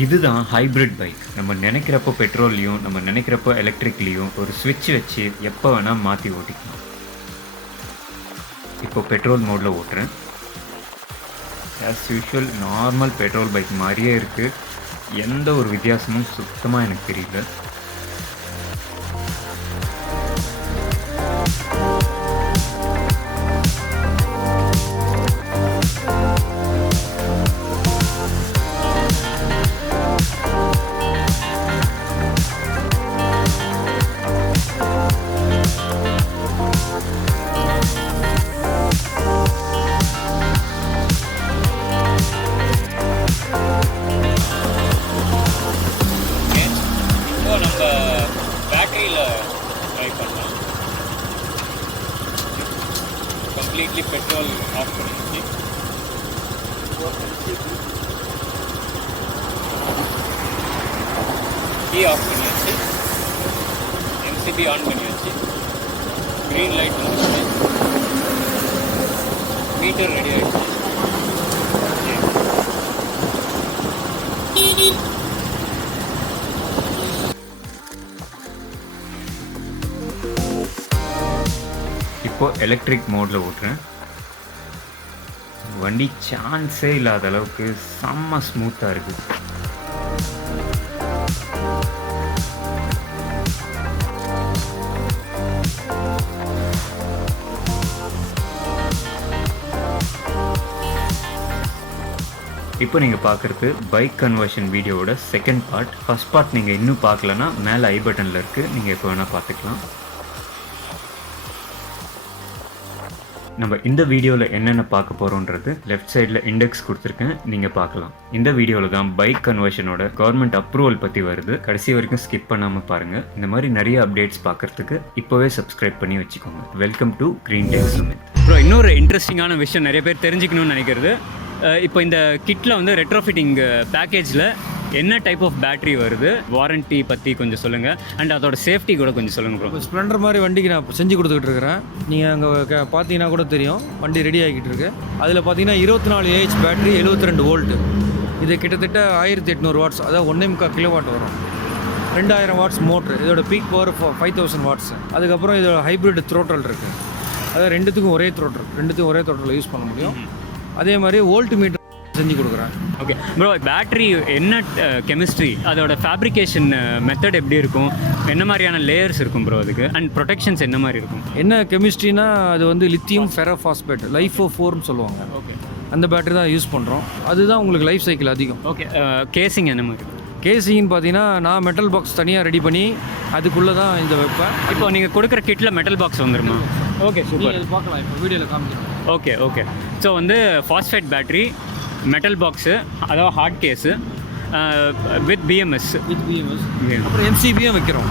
இதுதான் hybrid bike. நம்ம நினைக்கிறப்போ பெட்ரோல்லையும் நம்ம நினைக்கிறப்போ எலக்ட்ரிக்லேயும் ஒரு ஸ்விட்ச் வச்சு எப்போ வேணால் மாற்றி ஓட்டிக்கலாம். இப்போ பெட்ரோல் மோடில் ஓட்டுறேன். As usual normal petrol bike மாதிரியே இருக்குது. எந்த ஒரு வித்தியாசமும் சுத்தமாக எனக்கு தெரியல. கம்ப்ளீட்லி பெட்ரோல் ஆஃப் பண்ணிடுச்சு. கீ ஆஃப் பண்ணியாச்சு. எம்சிபி ஆன் பண்ணியாச்சு. க்ரீன் லைட் வந்துச்சு. மீட்டர் ரெடி ஆகிடுச்சு. இப்போது எலக்ட்ரிக் மோடில் ஓட்டுறேன். வண்டி சான்ஸே இல்லாத அளவுக்கு செம்ம ஸ்மூத்தாக இருக்குது. இப்போ நீங்கள் பார்க்குறது பைக் கன்வர்ஷன் வீடியோவோட செகண்ட் பார்ட். ஃபஸ்ட் பார்ட் நீங்கள் இன்னும் பார்க்கலன்னா மேலே ஐ பட்டனில் இருக்குது, நீங்கள் எப்போ வேணால் பார்த்துக்கலாம். நம்ம இந்த வீடியோவில் என்னென்ன பார்க்க போகிறோன்றது லெஃப்ட் சைடில் இண்டெக்ஸ் கொடுத்துருக்கேன், நீங்கள் பார்க்கலாம். இந்த வீடியோவில் தான் பைக் கன்வர்ஷனோட கவர்மெண்ட் அப்ரூவல் பற்றி வருது. கடைசி வரைக்கும் ஸ்கிப் பண்ணாமல் பாருங்கள். இந்த மாதிரி நிறைய அப்டேட்ஸ் பார்க்குறதுக்கு இப்போவே சப்ஸ்கிரைப் பண்ணி வச்சுக்கோங்க. Welcome to green tech Sumit. அப்புறம் இன்னொரு இன்ட்ரெஸ்டிங்கான விஷயம் நிறைய பேர் தெரிஞ்சுக்கணும்னு நினைக்கிறது, இப்போ இந்த கிட்டில் வந்து ரெட்ரோஃபிட்டிங் பேக்கேஜில் என்ன டைப் ஆஃப் பேட்டரி வருது, வாரண்ட்டி பற்றி கொஞ்சம் சொல்லுங்கள், அண்ட் அதோட சேஃப்டி கூட கொஞ்சம் சொல்லுங்கள் ப்ரோ. ஸ்ப்ளெண்டர் மாதிரி வண்டிக்கு நான் செஞ்சு கொடுத்துக்கிட்டு இருக்கிறேன். நீங்கள் அங்கே பார்த்தீங்கன்னா கூட தெரியும், வண்டி ரெடி ஆகிட்டு இருக்கு. அதில் பார்த்தீங்கன்னா 24 AH பேட்டரி, 72 வோல்ட்டு. இது கிட்டத்தட்ட 1800 வாட்ஸ், அதாவது 1.25 கிலோவாட் வரும். 2000 வாட்ஸ் மோட்ரு. இதோட பீக் பவர் 5000 வாட்ஸ். அதுக்கப்புறம் இதோட ஹைப்ரிட் த்ரோட்டல் இருக்குது. அதாவது ரெண்டுத்துக்கும் ஒரே த்ரோட்டல் யூஸ் பண்ண முடியும். அதே மாதிரி வோல்ட் மீட்டர் செஞ்சு கொடுக்குறேன். ஓகே ப்ரோ, பேட்டரி என்ன கெமிஸ்ட்ரி, அதோட ஃபேப்ரிகேஷன் மெத்தட் எப்படி இருக்கும், என்ன மாதிரியான லேயர்ஸ் இருக்கும் ப்ரோ அதுக்கு, அண்ட் ப்ரொடெக்ஷன்ஸ் என்ன மாதிரி இருக்கும்? என்ன கெமிஸ்ட்ரினா அது வந்து லித்தியம் ஃபெரோஃபாஸ்பேட், LiFeO4ன்னு சொல்லுவாங்க. ஓகே, அந்த பேட்டரி தான் யூஸ் பண்ணுறோம். அதுதான் உங்களுக்கு லைஃப் சைக்கிள் அதிகம். ஓகே, கேசிங் என்ன மாதிரி? கேசிங்னு பார்த்தீங்கன்னா நான் மெட்டல் பாக்ஸ் தனியாக ரெடி பண்ணி அதுக்குள்ளே தான் இந்த வைப்பேன். இப்போ நீங்கள் கொடுக்குற கிட்டில் மெட்டல் பாக்ஸ் வந்துருமா? Okay, super. பார்க்கலாம், இப்போ வீடியோவில் காமிக்கிறோம். ஓகே. ஸோ வந்து ஃபாஸ்ஃபேட் பேட்டரி, மெட்டல் பாக்ஸு, அதாவது ஹார்ட் கேஸு வித் பிஎம்எஸ், அப்புறம் எம்சிபியும் வைக்கிறோம்.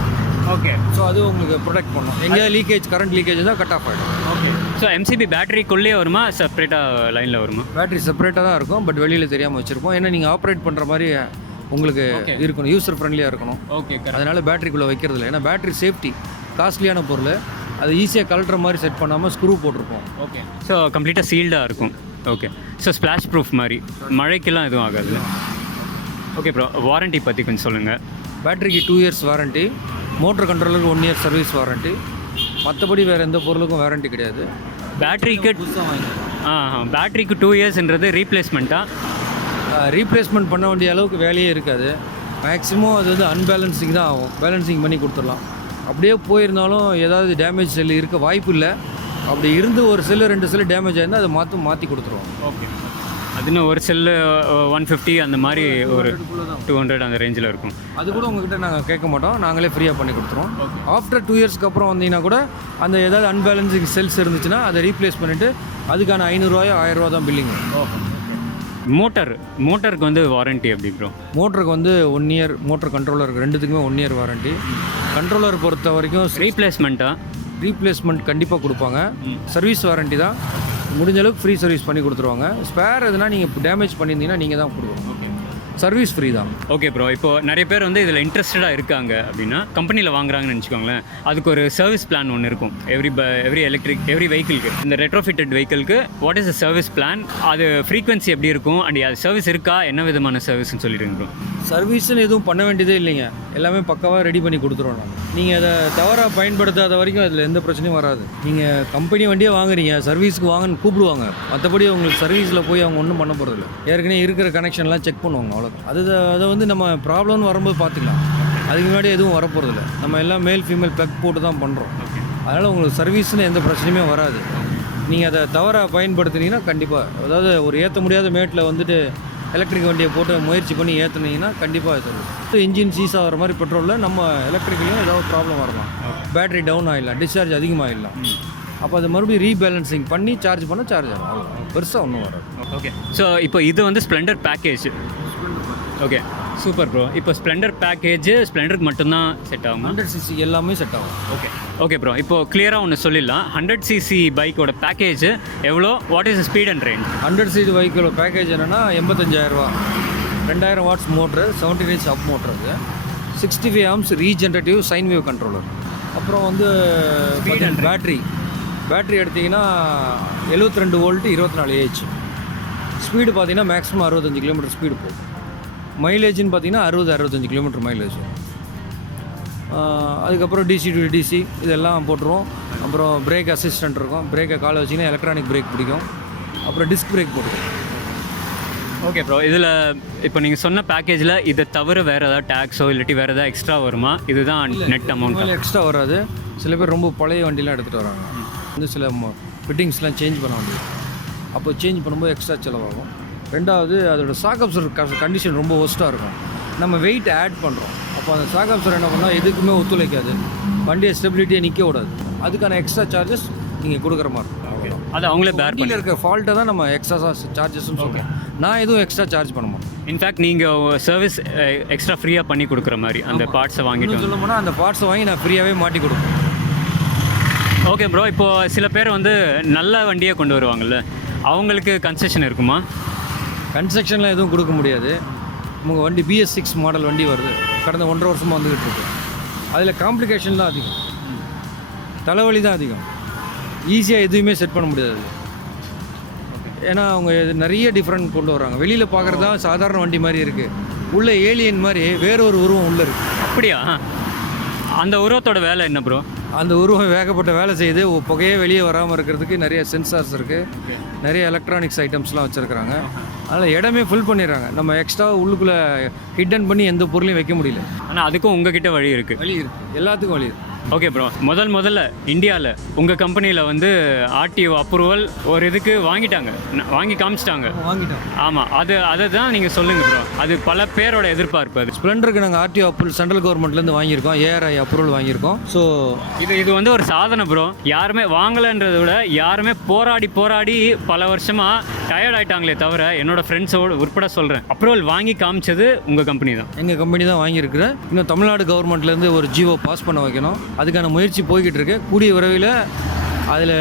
ஓகே, ஸோ அது உங்களுக்கு ப்ரொடெக்ட் பண்ணணும். எங்கேயா லீக்கேஜ், கரண்ட் லீக்கேஜ் தான் கட் ஆஃப் ஆகிடும். ஓகே. ஸோ எம்சிபி பேட்டரிக்குள்ளேயே வருமா, செப்பரேட்டாக லைனில் வருமா? பேட்டரி செப்பரேட்டாக தான் இருக்கும், பட் வெளியில் தெரியாமல் வச்சுருப்போம். ஏன்னா நீங்கள் ஆப்ரேட் பண்ணுற மாதிரி உங்களுக்கு இருக்கணும், யூசர் ஃப்ரெண்ட்லியாக இருக்கணும். ஓகே, அதனால் பேட்டரிக்குள்ளே வைக்கிறது இல்லை. ஏன்னா பேட்டரி சேஃப்டி, காஸ்ட்லியான பொருள், அது ஈஸியாக கலட்டுற மாதிரி செட் பண்ணாமல் ஸ்க்ரூ போட்டிருப்போம். ஓகே. ஸோ கம்ப்ளீட்டாக சீல்டாக இருக்கும். ஓகே. ஸோ ஸ்ப்ளாஷ் ப்ரூஃப் மாதிரி, மழைக்கெல்லாம் எதுவும் ஆகாது. ஓகே ப்ரோ, வாரண்ட்டி பற்றி கொஞ்சம் சொல்லுங்கள். பேட்டரிக்கு 2 இயர்ஸ் வாரண்ட்டி, மோட்டர் கண்ட்ரோலருக்கு 1 இயர் சர்வீஸ் வாரண்ட்டி. மற்றபடி வேறு எந்த பொருளுக்கும் வாரண்ட்டி கிடையாது. பேட்டரிக்கு பேட்டரிக்கு 2 இயர்ஸ்ன்றது ரீப்ளேஸ்மெண்ட்டாக? ரீப்ளேஸ்மெண்ட் பண்ண வேண்டிய அளவுக்கு வேலையே இருக்காது. மேக்ஸிமம் அது வந்து அன்பேலன்சிங் தான் ஆகும். பேலன்சிங் பண்ணி கொடுத்துடலாம். அப்படியே போயிருந்தாலும் ஏதாவது டேமேஜ் செல்லு இருக்க வாய்ப்பு இல்லை. அப்படி இருந்து ஒரு செல்லு 2 செல்லு டேமேஜ் ஆயிருந்தால் அதை மாற்றி கொடுத்துருவோம். ஓகே. அதுன்னு ஒரு செல்லு 150 அந்த மாதிரி, ஒரு 200 அந்த ரேஞ்சில் இருக்கும். அது கூட உங்ககிட்ட நாங்கள் கேட்க மாட்டோம், நாங்களே ஃப்ரீயாக பண்ணி கொடுத்துருவோம். ஆஃப்டர் 2 இயர்ஸ்க்கு அப்புறம் வந்தீங்கன்னா கூட அந்த ஏதாவது அன்பேலன்சிங் செல்ஸ் இருந்துச்சுன்னா அதை ரீப்ளேஸ் பண்ணிவிட்டு அதுக்கான 500 1000 தான் பில்லிங். மோட்டருக்கு வந்து வாரண்ட்டி எப்படி ப்ரோ? மோட்டருக்கு வந்து 1 இயர், மோட்டர் கண்ட்ரோலருக்கு ரெண்டுத்துக்குமே 1 இயர் வாரண்ட்டி. கண்ட்ரோலர் பொறுத்த வரைக்கும் ரீப்ளேஸ்மெண்ட் கண்டிப்பாக கொடுப்பாங்க. சர்வீஸ் வாரண்ட்டி தான், முடிஞ்ச அளவுக்கு ஃப்ரீ சர்வீஸ் பண்ணி கொடுத்துருவாங்க. ஸ்பேர் எதுனா நீங்கள் டேமேஜ் பண்ணியிருந்தீங்கன்னா நீங்கள் தான் கொடுக்கணும். ஓகே. சர்வீஸ் ஃப்ரீ தான். ஓகே ப்ரோ, இப்போ நிறைய பேர் வந்து இதில் இன்ட்ரெஸ்டடாக இருக்காங்க அப்படின்னா கம்பெனியில் வாங்குறாங்கன்னு நினச்சிக்கோங்களேன், அதுக்கு ஒரு சர்வீஸ் பிளான் ஒன்று இருக்கும் எவ்ரி வெஹிக்கிளுக்கு. இந்த ரெட்ரோஃபிட்டட் வெஹிக்கிளுக்கு what is the service plan, அது ஃப்ரீக்வன்சி எப்படி இருக்கும், அண்ட் அது சர்வீஸ் இருக்கா, என்ன விதமான சர்வீஸ்னு சொல்லிடுங்க ப்ரோ. சர்வீஸ்ன்னு எதுவும் பண்ண வேண்டியதே இல்லைங்க, எல்லாமே பக்காவாக ரெடி பண்ணி கொடுத்துருவோம் நாங்கள். நீங்கள் அதை தவறாக பயன்படுத்தாத வரைக்கும் அதில் எந்த பிரச்சனையும் வராது. நீங்கள் கம்பெனி வண்டியே வாங்குறீங்க, சர்வீஸ்க்கு வாங்கன்னு கூப்பிடுவாங்க, மற்றபடி உங்களுக்கு சர்வீஸில் போய் அவங்க ஒன்றும் பண்ண போகிறதில்ல. ஏற்கனவே இருக்கிற கனெக்ஷன்லாம் செக் பண்ணுவாங்க, அவ்வளோதான். அதை வந்து நம்ம ப்ராப்ளம்னு வரும்போது பார்த்துக்கலாம். அதுக்கு முன்னாடி எதுவும் வரப்போகிறதில்ல. நம்ம எல்லாம் மேல் ஃபீமேல் ப்ளக் போட்டு தான் பண்ணுறோம். அதனால் உங்களுக்கு சர்வீஸ்னு எந்த பிரச்சனையுமே வராது. நீங்கள் அதை தவறாக பயன்படுத்துனீங்கன்னா கண்டிப்பாக, அதாவது ஒரு ஏற்ற முடியாத மேட்டில் வந்துட்டு எலக்ட்ரிக் வண்டியை போட்டு முயற்சி பண்ணி ஏற்றுனீங்கன்னா கண்டிப்பாக சர்வீஸ். இன்ஜின் சீஸ் ஆகிற மாதிரி பெட்ரோலில் நம்ம எலக்ட்ரிக்லையும் ஏதாவது ப்ராப்ளம் வரலாம், பேட்டரி டவுன் ஆகிடலாம், டிஸ்சார்ஜ் அதிகமாகிடலாம். அப்போ அது மறுபடியும் ரீபேலன்சிங் பண்ணி சார்ஜ் பண்ண சார்ஜ் ஆகும், அவ்வளோ பெருசாக ஒன்றும் வராது. ஓகே, ஸோ இப்போ இது வந்து Splendor package. Okay, super bro. இப்போ ஸ்ப்ளெண்டர் பேக்கேஜ் ஸ்ப்ளெண்டருக்கு மட்டும்தான் செட் ஆகும். 100cc எல்லாமே செட் ஆகும். ஓகே ப்ரோ, இப்போ கிளியராக ஒன்று சொல்லிடலாம். 100cc பைக்கோட பேக்கேஜ் எவ்வளோ, what is speed and range? 100cc பைக்கோட பேக்கேஜ் என்னென்னா 85,000 2000 வாட்ஸ் மோட்ரு, 17 inch அப் மோட்ரு, அது 65 amps regenerative sine wave controller. அப்புறம் வந்து பேட்ரி எடுத்திங்கன்னா 72 வோல்ட்டு 24 Ah. ஸ்பீடு பார்த்தீங்கன்னா மேக்ஸிமம் 65 km ஸ்பீடு போகும். மைலேஜ்னு பார்த்தீங்கன்னா 60-65 km மைலேஜ். அதுக்கப்புறம் டிசி டு டிசி இதெல்லாம் போட்டுருவோம். அப்புறம் பிரேக் அசிஸ்டன்ட் இருக்கும், பிரேக்கை காலை வச்சிங்கன்னா எலக்ட்ரானிக் பிரேக் பிடிக்கும். அப்புறம் டிஸ்க் பிரேக் போட்டுருக்கோம். ஓகே ப்ரோ, இதில் இப்போ நீங்கள் சொன்ன பேக்கேஜில் இதை தவிர வேறு ஏதாவது டேக்ஸோ இல்லாட்டி வேறு ஏதாவது எக்ஸ்ட்ரா வருமா? இதுதான் நெட் அமௌண்ட். எக்ஸ்ட்ரா வராது. சில பேர் ரொம்ப பழைய வண்டிலாம் எடுத்துகிட்டு வராங்க, வந்து சில ஃபிட்டிங்ஸ்லாம் சேஞ்ச் பண்ண வேண்டியது, அப்போ சேஞ்ச் பண்ணும்போது எக்ஸ்ட்ரா செலவாகும். ரெண்டாவது அதோட ஷாக் அப்சர்வர் கண்டிஷன் ரொம்ப ஒஸ்ட்டாக இருக்கும், நம்ம வெயிட் ஆட் பண்ணுறோம். அப்போ அந்த ஷாக் அப்சர்வர் என்ன பண்ணால் எதுக்குமே ஒத்துழைக்காது, வண்டியை ஸ்டெபிலிட்டியை நிற்க விடாது. அதுக்கான எக்ஸ்ட்ரா சார்ஜஸ் நீங்கள் கொடுக்குற மாதிரி இருக்கும். அது அவங்களே பேர் பண்ணி இருக்க ஃபால்ட்டை தான் நம்ம எக்ஸ்ட்ரா சார்ஜஸ்ன்னு சொல்கிறோம். நான் எதுவும் எக்ஸ்ட்ரா சார்ஜ் பண்ண மாட்டேன். இன்ஃபேக்ட் நீங்கள் சர்வீஸ் எக்ஸ்ட்ரா ஃப்ரீயாக பண்ணி கொடுக்குற மாதிரி அந்த பார்ட்ஸை வாங்கிட்டு சொல்ல போனால் அந்த பார்ட்ஸை வாங்கி நான் ஃப்ரீயாகவே மாட்டி கொடுப்பேன். ஓகே ப்ரோ, இப்போது சில பேர் வந்து நல்ல வண்டியை கொண்டு வருவாங்கள்ல, அவங்களுக்கு கன்செஷன் இருக்குமா? கன்ஸ்ட்ரக்ஷனில் எதுவும் கொடுக்க முடியாது. உங்கள் வண்டி BS6 மாடல் வண்டி வருது, கடந்த 1.5 வருஷமாக வந்துக்கிட்டு இருக்கு. அதில் காம்ப்ளிகேஷன் தான் அதிகம், தலைவலி தான் அதிகம், ஈஸியாக எதுவுமே செட் பண்ண முடியாது. ஏன்னா அவங்க நிறைய டிஃப்ரெண்ட் கொண்டு வராங்க. வெளியில் பார்க்குறது தான் சாதாரண வண்டி மாதிரி இருக்குது, உள்ளே ஏலியன் மாதிரி வேற ஒரு உருவம் உள்ளே இருக்குது. அப்படியா? அந்த உருவத்தோட வேலை என்ன ப்ரோ? அந்த உருவம் வேகப்பட்ட வேலை செய்யுது, புகையே வெளியே வராமல் இருக்கிறதுக்கு நிறைய சென்சார்ஸ் இருக்குது, நிறைய எலக்ட்ரானிக்ஸ் ஐட்டம்ஸ்லாம் வச்சுருக்குறாங்க. அதனால் இடமே ஃபுல் பண்ணிடுறாங்க, நம்ம எக்ஸ்ட்ரா உள்ளுக்குள்ளே ஹிட்டன் பண்ணி எந்த பொருளையும் வைக்க முடியல. ஆனால் அதுக்கும் உங்ககிட்ட வழி இருக்குது, எல்லாத்துக்கும் வழி இருக்குது. ஓகே ப்ரோ, முதல்ல இந்தியாவில் உங்கள் கம்பெனியில் வந்து RTO அப்ரூவல் ஒரு இதுக்கு வாங்கி காமிச்சிட்டாங்க. ஆமாம், அதை தான் நீங்கள் சொல்லுங்கள் ப்ரோ. அது பல பேரோட எதிர்பார்ப்பு. அது ஸ்ப்ளெண்டருக்கு நாங்கள் RTO அப்ரூவல் சென்ட்ரல் கவர்மெண்ட்லேருந்து வாங்கியிருக்கோம், ARI அப்ரூவல் வாங்கியிருக்கோம். ஸோ இது வந்து ஒரு சாதனை ப்ரோ. யாருமே வாங்கலைன்றதை விட யாருமே போராடி பல வருஷமாக டயர்ட் ஆகிட்டாங்களே தவிர, என்னோட ஃப்ரெண்ட்ஸோடு உட்பட சொல்கிறேன், அப்ரூவல் வாங்கி காமிச்சது உங்கள் கம்பெனி தான். எங்கள் கம்பெனி தான் வாங்கியிருக்கிறேன். இன்னும் தமிழ்நாடு கவர்மெண்ட்லேருந்து ஒரு ஜிஓ பாஸ் பண்ண வைக்கணும், அதுக்கான முயற்சி போய்கிட்டு இருக்கு. கூடிய விரைவில் அதில்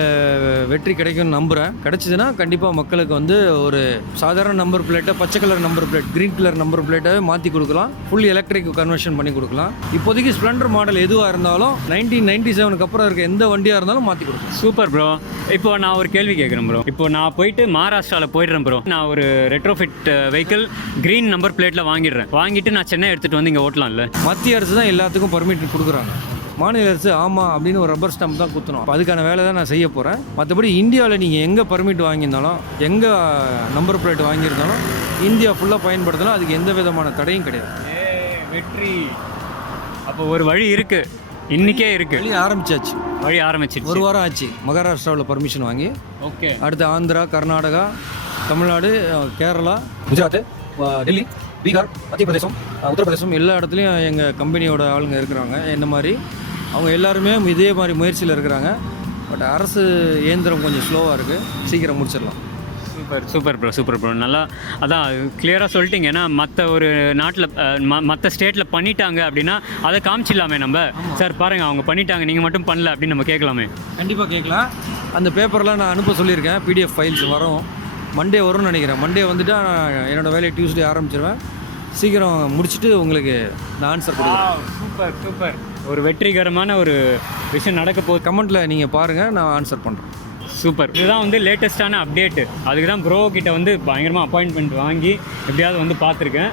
வெற்றி கிடைக்கும்னு நம்புகிறேன். கிடச்சிதுன்னா கண்டிப்பாக மக்களுக்கு வந்து ஒரு சாதாரண நம்பர் பிளேட்டை பச்சை colour number plate, green colour number பிளேட்டாகவே மாற்றி கொடுக்கலாம், ஃபுல் எலக்ட்ரிக் கன்வர்ஷன் பண்ணி கொடுக்கலாம். இப்போதைக்கு ஸ்ப்ளெண்டர் மாடல் எதுவாக இருந்தாலும் 1997 அப்புறம் இருக்க எந்த வண்டியாக இருந்தாலும் மாற்றி கொடுக்கலாம். Super bro. இப்போ நான் ஒரு கேள்வி கேட்குறேன் ப்ரோ. இப்போ நான் போயிட்டு மகாராஷ்டிராவில் போயிடுறேன் ப்ரோ. நான் ஒரு ரெட்ரோஃபிட் வெஹிக்கிள் க்ரீன் நம்பர் பிளேட்டில் வாங்கிட்டு நான் சென்னை எடுத்துகிட்டு வந்து இங்கே ஓட்டலாம்ல? மத்திய அரசு தான் எல்லாத்துக்கும் பர்மிட் கொடுக்குறாங்க, மாநில அரசு ஆமாம் அப்படின்னு ஒரு ரப்பர் ஸ்டாம்ப் தான் குத்தணும். அதுக்கான வேலை தான் நான் செய்ய போகிறேன். மற்றபடி இந்தியாவில் நீங்கள் எங்கே பர்மிட் வாங்கியிருந்தாலும், எங்கே நம்பர் பிளேட் வாங்கியிருந்தாலும் இந்தியா ஃபுல்லாக பயன்படுத்தலாம், அதுக்கு எந்த விதமான தடையும் கிடையாது. வெற்றி. அப்போ ஒரு வழி இருக்குது, இன்றைக்கே இருக்குது. வழி ஆரம்பிச்சிச்சு. ஒரு வாரம் ஆச்சு மகாராஷ்டிராவில் பர்மிஷன் வாங்கி. ஓகே, அடுத்து ஆந்திரா, கர்நாடகா, தமிழ்நாடு, கேரளா, குஜராத், டெல்லி, பீகார், மத்திய பிரதேசம், உத்தரப்பிரதேசம் எல்லா இடத்துலையும் எங்கள் கம்பெனியோட ஆளுங்க இருக்கிறாங்க. என்ன மாதிரி அவங்க எல்லாருமே இதே மாதிரி முயற்சியில் இருக்கிறாங்க. பட் அரசு இயந்திரம் கொஞ்சம் ஸ்லோவாக இருக்குது, சீக்கிரம் முடிச்சிடலாம். Super bro. நல்லா அதான் கிளியராக சொல்லிட்டீங்க. ஏன்னா மற்ற ஒரு நாட்டில் மற்ற ஸ்டேட்டில் பண்ணிட்டாங்க அப்படின்னா அதை காமிச்சிடலாமே நம்ம. சார் பாருங்கள், அவங்க பண்ணிட்டாங்க, நீங்கள் மட்டும் பண்ணல அப்படின்னு நம்ம கேட்கலாமே. கண்டிப்பாக கேட்கலாம். அந்த பேப்பர்லாம் நான் அனுப்ப சொல்லியிருக்கேன், PDF ஃபைல்ஸ் வரும். மண்டே வரும்னு நினைக்கிறேன். மண்டே வந்துட்டு என்னோடய வேலையை டியூஸ்டே ஆரம்பிச்சிருவேன். சீக்கிரம் முடிச்சுட்டு உங்களுக்கு நான் ஆன்சர் கொடுக்குறேன். Super super. ஒரு வெற்றிகரமான ஒரு விஷயம் நடக்க போகுது. கமெண்ட்டில் நீங்கள் பாருங்கள், நான் ஆன்சர் பண்ணுறேன். சூப்பர். இதுதான் வந்து லேட்டஸ்ட்டான அப்டேட்டு. அதுக்கு தான் ப்ரோ கிட்ட வந்து பயங்கரமாக அப்பாயின்மெண்ட் வாங்கி எப்படியாவது வந்து பார்த்துருக்கேன்.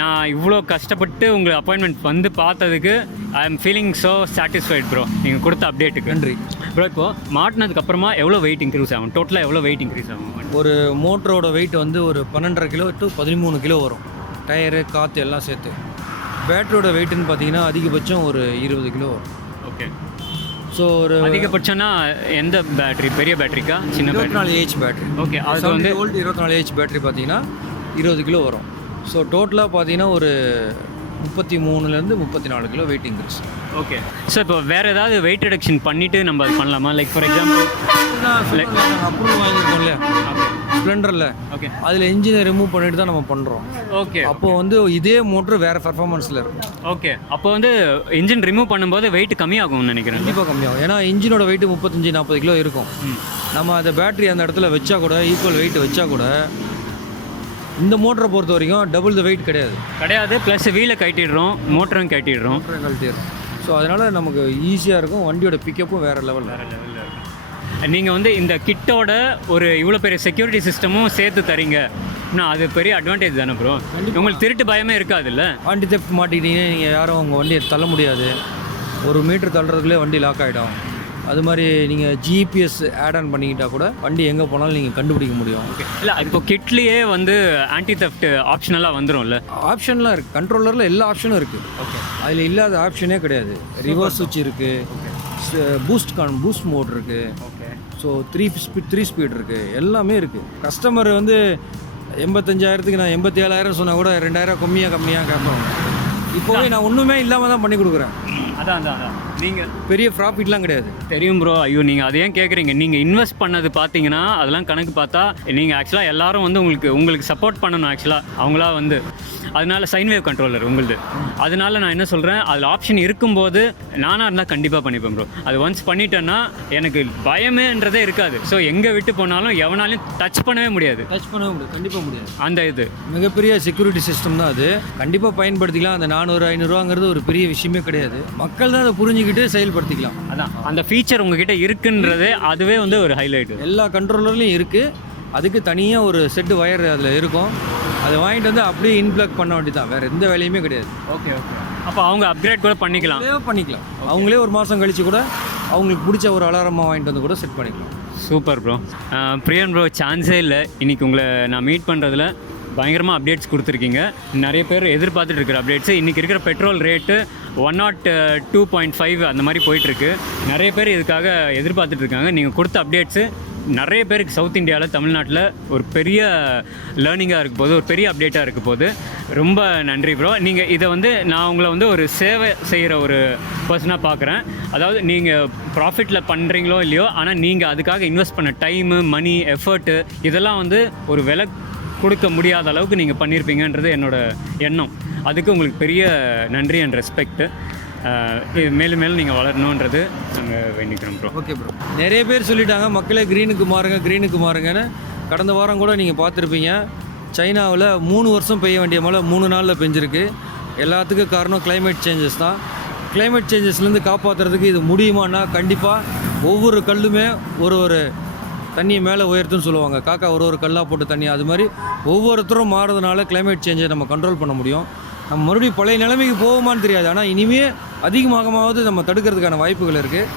நான் இவ்வளோ கஷ்டப்பட்டு உங்களுக்கு அப்பாயின்மெண்ட் வந்து பார்த்ததுக்கு I am feeling so satisfied bro, நீங்கள் கொடுத்த அப்டேட்டுக்கு நன்றி ப்ரோ. இப்போது மாட்டினதுக்கப்புறமா எவ்வளோ வெயிட் இன்க்ரீஸ் ஆகும்? டோட்டலாக எவ்வளோ வெயிட் இன்க்ரீஸ் ஆகும்? ஒரு மோட்டரோட வெயிட் வந்து ஒரு 12.5 கிலோ டு 13 கிலோ வரும், டயரு காற்று எல்லாம் சேர்த்து. பேட்டரியோட வெயிட்டுன்னு பார்த்தீங்கன்னா அதிகபட்சம் ஒரு 20 கிலோ வரும். ஓகே. ஸோ ஒரு அதிகபட்சம்னா எந்த பேட்டரி? பெரிய பேட்டரிக்கா சின்ன பேட்டரி? 24 AH battery. ஓகே. அது வந்து 24 ஏஹெச் பேட்டரி பார்த்தீங்கன்னா 20 கிலோ வரும். ஸோ டோட்டலாக பார்த்தீங்கன்னா ஒரு 33லேருந்து 34 kilo weight increase. Okay. So இப்போ வேறு ஏதாவது வெயிட் ரிடக்ஷன் பண்ணிவிட்டு நம்ம அது பண்ணலாமா? லைக் ஃபார் எக்ஸாம்பிள் அப்ரூவல் வாங்கியிருக்கோம் இல்லையா ஸ்ப்ளெண்டரில், ஓகே, அதில் இன்ஜினை ரிமூவ் பண்ணிட்டு தான் நம்ம பண்ணுறோம். ஓகே. அப்போது வந்து இதே மோட்ரு வேறு பர்ஃபார்மன்ஸில் இருக்கும். ஓகே. அப்போ வந்து இன்ஜின் ரிமூவ் பண்ணும்போது வெயிட் கம்மியாகும்னு நினைக்கிறேன். கண்டிப்பாக கம்மியாகும். ஏன்னா இன்ஜினோட வெயிட் 35-40 கிலோ இருக்கும். நம்ம அந்த பேட்டரி அந்த இடத்துல வச்சா கூட, ஈக்குவல் வெயிட் வச்சா கூட, இந்த மோட்டரை பொறுத்த வரைக்கும் டபுள் த வெயிட் கிடையாது. ப்ளஸ் வீலை கட்டிடுறோம், மோட்டரும் கட்டிடுறோம். ஸோ அதனால் நமக்கு ஈஸியாக இருக்கும். வண்டியோட பிக்கப்பும் வேறு லெவலில் இருக்கும். நீங்கள் வந்து இந்த கிட்டோட ஒரு இவ்வளோ பெரிய செக்யூரிட்டி சிஸ்டமும் சேர்த்து தரீங்க, நான் அது பெரிய அட்வான்டேஜ் தானே ப்ரோ. உங்களுக்கு திருட்டு பயமே இருக்காதுல்ல? வண்டி தெஃப்ட் மாட்டிக்கிட்டீங்கன்னா நீங்கள் யாரும் உங்கள் வண்டியை தள்ள முடியாது. ஒரு மீட்டர் தள்ளுறதுக்குள்ளே வண்டி லாக் ஆகிடும். அது மாதிரி நீங்கள் ஜிபிஎஸ் ஆட் ஆன் பண்ணிக்கிட்டால் கூட வண்டி எங்கே போனாலும் நீங்கள் கண்டுபிடிக்க முடியும். ஓகே. இல்லை இப்போ கிட்லேயே வந்து ஆன்டி தெஃப்ட் ஆப்ஷனெல்லாம் வந்துடும்ல? ஆப்ஷன்லாம் இருக்குது, கண்ட்ரோலரில் எல்லா ஆப்ஷனும் இருக்குது. ஓகே. அதில் இல்லாத ஆப்ஷனே கிடையாது. ரிவர்ஸ் சுவிட்ச் இருக்குது, பூஸ்ட் மோட் இருக்குது. ஓகே. ஸோ 3 ஸ்பீட் இருக்குது, எல்லாமே இருக்குது. கஸ்டமர் வந்து 85,000க்கு நான் 87,000 சொன்னால் கூட 2,000 கம்மியாக கேட்பாங்க. இப்போவே நான் ஒன்றுமே இல்லாமல் தான் பண்ணி கொடுக்குறேன். அதான் நீங்கள் பெரிய ப்ராஃபிட்லாம் கிடையாது. தெரியும் ப்ரோ. ஐயோ, நீங்கள் அதை ஏன் கேட்குறீங்க? நீங்கள் இன்வெஸ்ட் பண்ணது பார்த்தீங்கன்னா அதெல்லாம் கணக்கு பார்த்தா நீங்கள் ஆக்சுவலாக எல்லாரும் வந்து உங்களுக்கு சப்போர்ட் பண்ணணும். ஆக்சுவலாக அவங்களா வந்து அதனால சைன் வேவ் கண்ட்ரோலர் உங்களுது. அதனால நான் என்ன சொல்கிறேன், அதில் ஆப்ஷன் இருக்கும்போது நானாக இருந்தால் கண்டிப்பாக பண்ணிப்பேன் ப்ரோ. அது ஒன்ஸ் பண்ணிட்டேன்னா எனக்கு பயமேன்றதே இருக்காது. ஸோ எங்கே விட்டு போனாலும் எவனாலையும் டச் பண்ணவே முடியாது. கண்டிப்பாக முடியாது. அந்த இது மிகப்பெரிய செக்யூரிட்டி சிஸ்டம் தான் அது. கண்டிப்பாக பயன்படுத்திக்கலாம். அந்த 400-500 ஒரு பெரிய விஷயமே கிடையாது. மக்கள் தான் அதை புரிஞ்சுக்கிட்டு செயல்படுத்திக்கலாம். அதான் அந்த ஃபீச்சர் உங்ககிட்ட இருக்குன்றது அதுவே வந்து ஒரு ஹைலைட். எல்லா கண்ட்ரோலர்லையும் இருக்குது. அதுக்கு தனியாக ஒரு செட்டு வயர் அதில் இருக்கும். அதை வாங்கிட்டு வந்து அப்படியே இன்ப்ளக் பண்ண வேண்டி தான், வேறு எந்த வேலையுமே கிடையாது. ஓகே. அப்போ அவங்க அப்கிரேட் கூட பண்ணிக்கலாம். அவங்களே ஒரு மாதம் கழித்து கூட அவங்களுக்கு பிடிச்ச ஒரு அலாரமாக வாங்கிட்டு வந்து கூட செட் பண்ணிக்கலாம். Super bro. பிரியன் ப்ரோ, சான்ஸே இல்லை. இன்றைக்கி உங்களை நான் மீட் பண்ணுறதுல பயங்கரமாக அப்டேட்ஸ் கொடுத்துருக்கீங்க. நிறைய பேர் எதிர்பார்த்துட்டு இருக்கிற அப்டேட்ஸு. இன்றைக்கி இருக்கிற பெட்ரோல் ரேட்டு 102.5 அந்த மாதிரி போயிட்டுருக்கு. நிறைய பேர் இதுக்காக எதிர்பார்த்துட்டு இருக்காங்க. நீங்கள் கொடுத்த அப்டேட்ஸு நிறைய பேருக்கு சவுத் இந்தியாவில், தமிழ்நாட்டில் ஒரு பெரிய லேர்னிங்காக இருக்க போது, ஒரு பெரிய அப்டேட்டாக இருக்க போது. ரொம்ப நன்றி ப்ரோ. நீங்கள் இதை வந்து நான் உங்களை வந்து ஒரு சேவை செய்கிற ஒரு பர்சனாக பார்க்குறேன். அதாவது நீங்கள் ப்ராஃபிட்டில் பண்ணுறீங்களோ இல்லையோ, ஆனால் நீங்கள் அதுக்காக இன்வெஸ்ட் பண்ண டைமு, மணி, எஃபர்ட்டு இதெல்லாம் வந்து ஒரு விலை கொடுக்க முடியாத அளவுக்கு நீங்கள் பண்ணியிருப்பீங்கன்றது என்னோடய எண்ணம். அதுக்கு உங்களுக்கு பெரிய நன்றி அண்ட் ரெஸ்பெக்ட்டு. மேலும் மேலும் நீங்கள் வளரணுன்றது நாங்கள் வேண்டிக்கிறோம் ப்ரோ. Okay bro. நிறைய பேர் சொல்லிட்டாங்க மக்களே க்ரீனுக்கு மாறுங்கன்னு. கடந்த வாரம் கூட நீங்கள் பார்த்துருப்பீங்க, சைனாவில் 3 வருஷம் பெய்ய வேண்டிய மழை 3 நாளில் பெஞ்சிருக்கு. எல்லாத்துக்கும் காரணம் கிளைமேட் சேஞ்சஸ் தான். கிளைமேட் சேஞ்சஸ்லேருந்து காப்பாற்றுறதுக்கு இது முடியுமான்னா கண்டிப்பாக ஒவ்வொரு கல்லுமே ஒரு தண்ணியை மேலே உயர்த்துன்னு சொல்லுவாங்க. காக்கா ஒரு கல்லாக போட்டு தண்ணி, அது மாதிரி ஒவ்வொருத்தரும் மாறுறதுனால கிளைமேட் சேஞ்சை நம்ம கண்ட்ரோல் பண்ண முடியும். நம்ம மறுபடியும் பழைய நிலைமைக்கு போவோமான்னு தெரியாது, ஆனால் இனிமேல் அதிகமாகமாவது நம்ம தடுக்கிறதுக்கான வாய்ப்புகள் இருக்குது.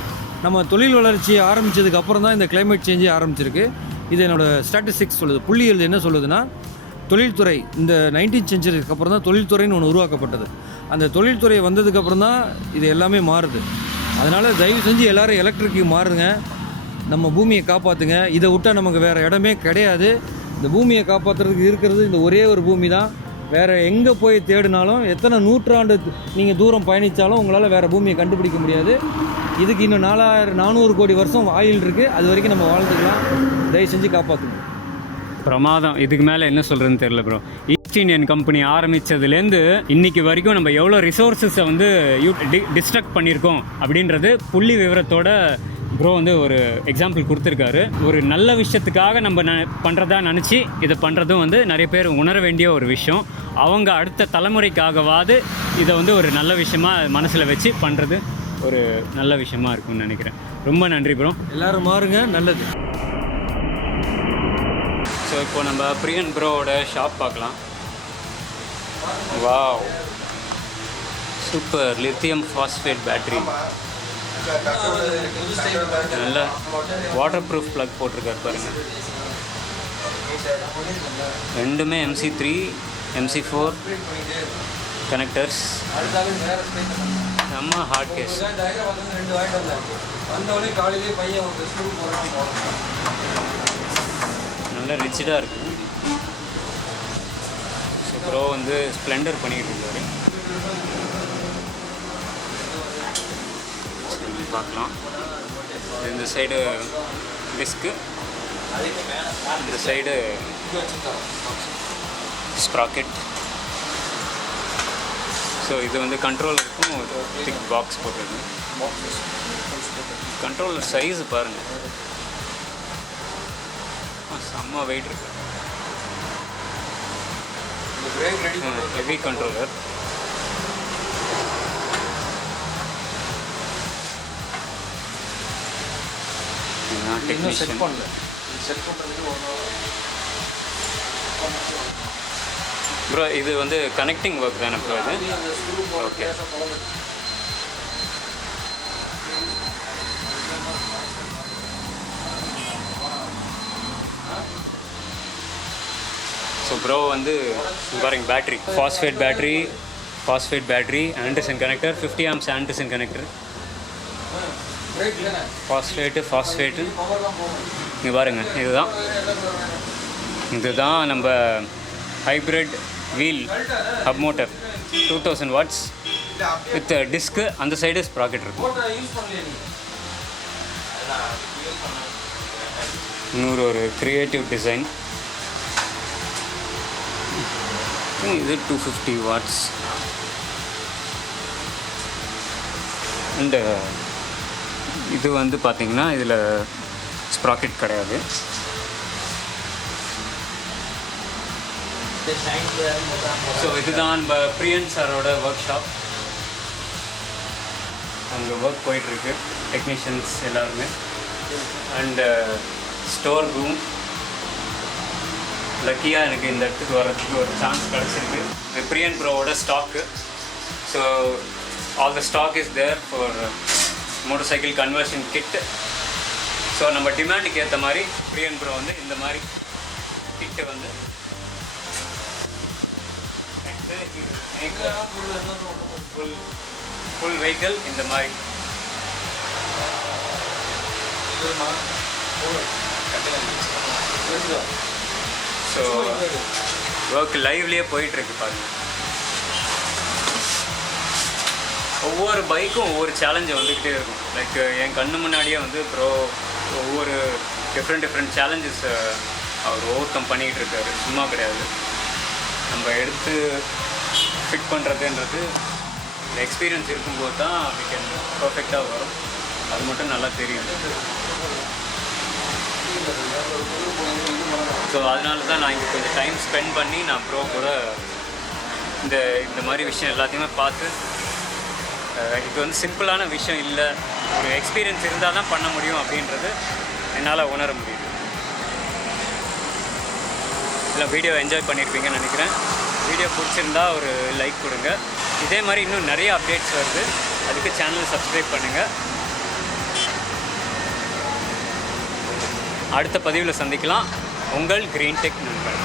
நம்ம தொழில் வளர்ச்சியை ஆரம்பித்ததுக்கு அப்புறம் தான் இந்த கிளைமேட் சேஞ்சே ஆரம்பிச்சிருக்கு. இது என்னோடய ஸ்டாட்டிஸ்டிக்ஸ் சொல்லுது. புள்ளிகள் என்ன சொல்லுதுன்னா, தொழில்துறை இந்த 19th செஞ்சுரிக்கு அப்புறம் தான் தொழில்துறைன்னு ஒன்று உருவாக்கப்பட்டது. அந்த தொழில்துறை வந்ததுக்கப்புறம் தான் இது எல்லாமே மாறுது. அதனால் தயவு செஞ்சு எல்லோரும் எலக்ட்ரிக்கு மாறுங்க, நம்ம பூமியை காப்பாற்றுங்க. இதை விட்டால் நமக்கு வேறு இடமே கிடையாது. இந்த பூமியை காப்பாற்றுறதுக்கு இருக்கிறது இந்த ஒரே ஒரு பூமி தான். வேறு எங்கே போய் தேடினாலும், எத்தனை நூற்றாண்டு நீங்கள் தூரம் பயணித்தாலும் உங்களால் வேறு பூமியை கண்டுபிடிக்க முடியாது. இதுக்கு இன்னும் 400 கோடி வருஷம் ஆயுள் இருக்குது. அது வரைக்கும் நம்ம வாழ்ந்துக்கலாம். தயவு செஞ்சு காப்பாற்றுங்க. பிரமாதம். இதுக்கு மேலே என்ன சொல்கிறதுன்னு தெரியல ப்ரோ. ஈஸ்ட் இந்தியன் கம்பெனி ஆரம்பித்ததுலேருந்து இன்றைக்கி வரைக்கும் நம்ம எவ்வளோ ரிசோர்ஸஸை வந்து டிஸ்ட்ரக்ட் பண்ணியிருக்கோம் அப்படின்றது புள்ளி விவரத்தோட ப்ரோ வந்து ஒரு எக்ஸாம்பிள் கொடுத்துருக்காரு. ஒரு நல்ல விஷயத்துக்காக நம்ம பண்ணுறதா நினச்சி இதை பண்ணுறதும் வந்து நிறைய பேர் உணர வேண்டிய ஒரு விஷயம். அவங்க அடுத்த தலைமுறைக்காகவாது இதை வந்து ஒரு நல்ல விஷயமாக மனசில் வச்சு பண்ணுறது ஒரு நல்ல விஷயமா இருக்கும்னு நினைக்கிறேன். ரொம்ப நன்றி ப்ரோ. எல்லோரும் மாறுங்க, நல்லது. ஸோ இப்போ நம்ம பிரியன் ப்ரோவோட ஷாப் பார்க்கலாம். Wow, super lithium phosphate battery. நல்ல வாட்டர் ப்ரூஃப் ப்ளக் போட்டிருக்காரு பாருங்கள். ரெண்டுமே MC3 MC4 கனெக்டர்ஸ். நம்ம ஹார்ட் கேஸ். நல்லா ரிச்சடாக இருக்குது. ஸோ ப்ரோ வந்து ஸ்ப்ளெண்டர் பண்ணிக்கிட்டு இருக்காரு. பார்க்கலாம். இந்த சைடு டிஸ்க்கு, இந்த சைடு ஸ்ப்ராக்கெட். ஸோ இது வந்து கண்ட்ரோலருக்கும் ஒரு திக் பாக்ஸ் போட்டிருக்கு. கண்ட்ரோலர் சைஸ் பாருங்கள், செம்ம வெயிட் இருக்கு. Heavy controller. டெக்னீஷியன். ப்ரோ இது வந்து கனெக்டிங் ஒர்க் தானே ப்ரோ இது? ஓகே. ஸோ ப்ரோ வந்து பாருங்க, battery phosphate battery Anderson connector, 50 amps Anderson connector. Phosphate இங்கே பாருங்கள். இதுதான் நம்ம hybrid wheel hub motor 2000 watts with disc. அந்த சைடு ஸ்ப்ராக்கெட் இருக்கும். இன்னொரு ஒரு க்ரியேட்டிவ் டிசைன். இது 250 watts. அண்டு இது வந்து பார்த்திங்கன்னா இதில் ஸ்ப்ராக்கெட் கிடையாது. ஸோ இதுதான் நம்ம பிரியன் சாரோட ஒர்க் ஷாப். அங்கே ஒர்க் போயிட்டுருக்கு, டெக்னீஷியன்ஸ் எல்லாருமே. And store room. லக்கியாக எனக்கு இந்த இடத்துக்கு வர்றதுக்கு ஒரு சான்ஸ் கிடச்சிருக்கு. இது பிரியன் ப்ரோவோட stock. So all the stock is there for motorcycle conversion kit. So நம்ம டிமாண்டுக்கு ஏற்ற மாதிரி பிரியன் ப்ரோ வந்து இந்த மாதிரி கிட்டை வந்து ஃபுல் வெஹிக்கிள் இந்த மாதிரி. ஸோ ஒர்க் லைவ்லேயே போயிட்டுருக்கு பாருங்கள். ஒவ்வொரு பைக்கும் ஒவ்வொரு சேலஞ்சை வந்துக்கிட்டே இருக்கும். லைக் என் கண்ணு முன்னாடியே வந்து ப்ரோ ஒவ்வொரு டிஃப்ரெண்ட் சேலஞ்சஸ் அவர் ஓவர் கம் பண்ணிக்கிட்டு இருக்காரு. சும்மா கிடையாது. நம்ம எடுத்து ஃபிட் பண்ணுறதுன்றது இந்த எக்ஸ்பீரியன்ஸ் இருக்கும்போது தான் வி கேன் பர்ஃபெக்டாக வரும். அது மட்டும் நல்லா தெரியும். ஸோ அதனால தான் நான் இங்கே கொஞ்சம் டைம் ஸ்பெண்ட் பண்ணி நான் ப்ரோ கூட இந்த மாதிரி விஷயம் எல்லாத்தையுமே பார்த்து, இது வந்து சிம்பிளான விஷயம் இல்லை, ஒரு எக்ஸ்பீரியன்ஸ் இருந்தால் தான் பண்ண முடியும் அப்படின்றது என்னால் உணர முடியுது. இல்லை வீடியோ என்ஜாய் பண்ணியிருப்பீங்கன்னு நினைக்கிறேன். வீடியோ பிடிச்சிருந்தா ஒரு லைக் கொடுங்க. இதே மாதிரி இன்னும் நிறைய அப்டேட்ஸ் வருது, அதுக்கு சேனல் சப்ஸ்கிரைப் பண்ணுங்கள். அடுத்த பதிவில் சந்திக்கலாம். உங்கள் கிரீன் டெக் நண்பன்.